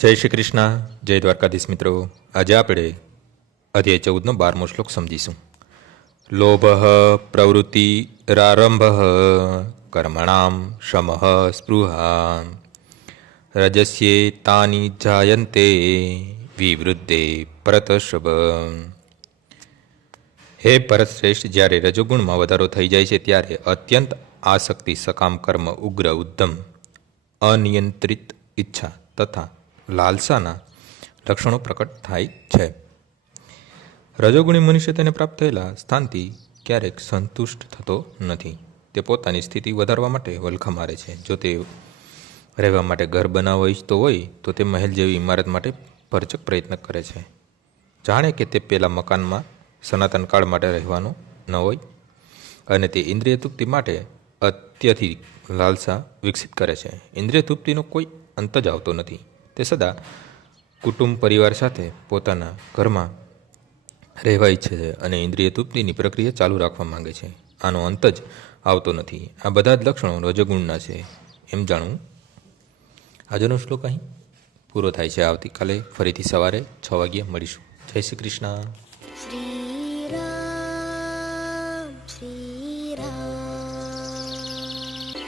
જય શ્રી કૃષ્ણ, જય દ્વારકાધીશ મિત્રો. આજે આપણે અધ્યાય 14નો 12મો શ્લોક સમજીશું. લોભ પ્રવૃત્તિ રારંભ કર્મણામ શમઃ સ્પૃહા રજસ્યે તાની જાયન્તે વિવૃદ્ધે પરતશ્રભ. હે પરતશ્રેષ્ઠ, જ્યારે રજોગુણમાં વધારો થઈ જાય છે ત્યારે અત્યંત આસક્તિ, સકામ કર્મ, ઉગ્ર ઉદ્ધમ, અનિયંત્રિત ઈચ્છા તથા લાલસાના લક્ષણો પ્રકટ થાય છે. રજોગુણી મનુષ્ય તેને પ્રાપ્ત થયેલા સ્થાનથી ક્યારેક સંતુષ્ટ થતો નથી. તે પોતાની સ્થિતિ વધારવા માટે વલખા મારે છે. જો તે રહેવા માટે ઘર બનાવવા ઈચ્છતો હોય તો તે મહેલ જેવી ઇમારત માટે ભરચક પ્રયત્ન કરે છે. જાણે કે તે પેલા મકાનમાં સનાતન કાળ માટે રહેવાનું ન હોય, અને તે ઇન્દ્રિય તૃપ્તિ માટે અત્યધિક લાલસા વિકસિત કરે છે. ઇન્દ્રિય તૃપ્તિનો કોઈ અંત જ આવતો નથી. તે સદા કુટુંબ પરિવાર સાથે પોતાના ઘરમાં રહેવા ઈચ્છે છે અને ઇન્દ્રિય તૃપ્તિની પ્રક્રિયા ચાલુ રાખવા માંગે છે. આનો અંત જ આવતો નથી. આ બધા જ લક્ષણો રજોગુણના છે એમ જાણવું. આજનો શ્લોક અહીં પૂરો થાય છે. આવતીકાલે ફરીથી સવારે 6 વાગ્યે મળીશું. જય શ્રી કૃષ્ણ. શ્રી રામ શ્રી